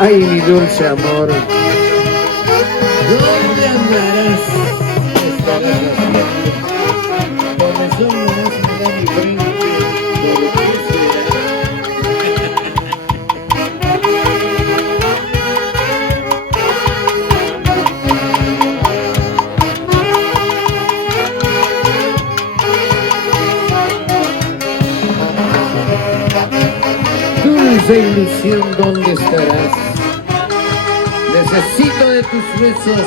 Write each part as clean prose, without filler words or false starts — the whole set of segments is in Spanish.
Ay, mi dulce amor. ¿Dónde andarás? ¿Qué estarás haciendo? Donde sombras mira mi frente, ¿por qué será? Dulce ilusión, ¿dónde estarás? Necesito de tus besos.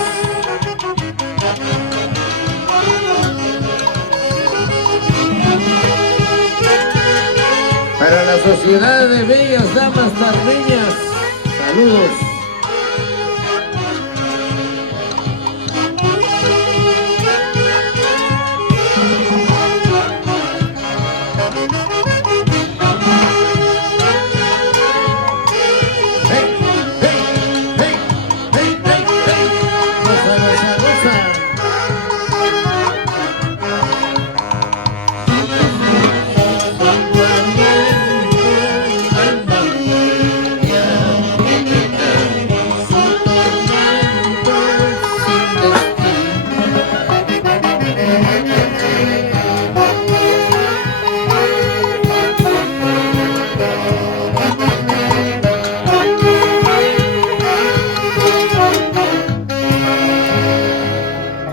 Para la sociedad de bellas damas tarreñas, saludos.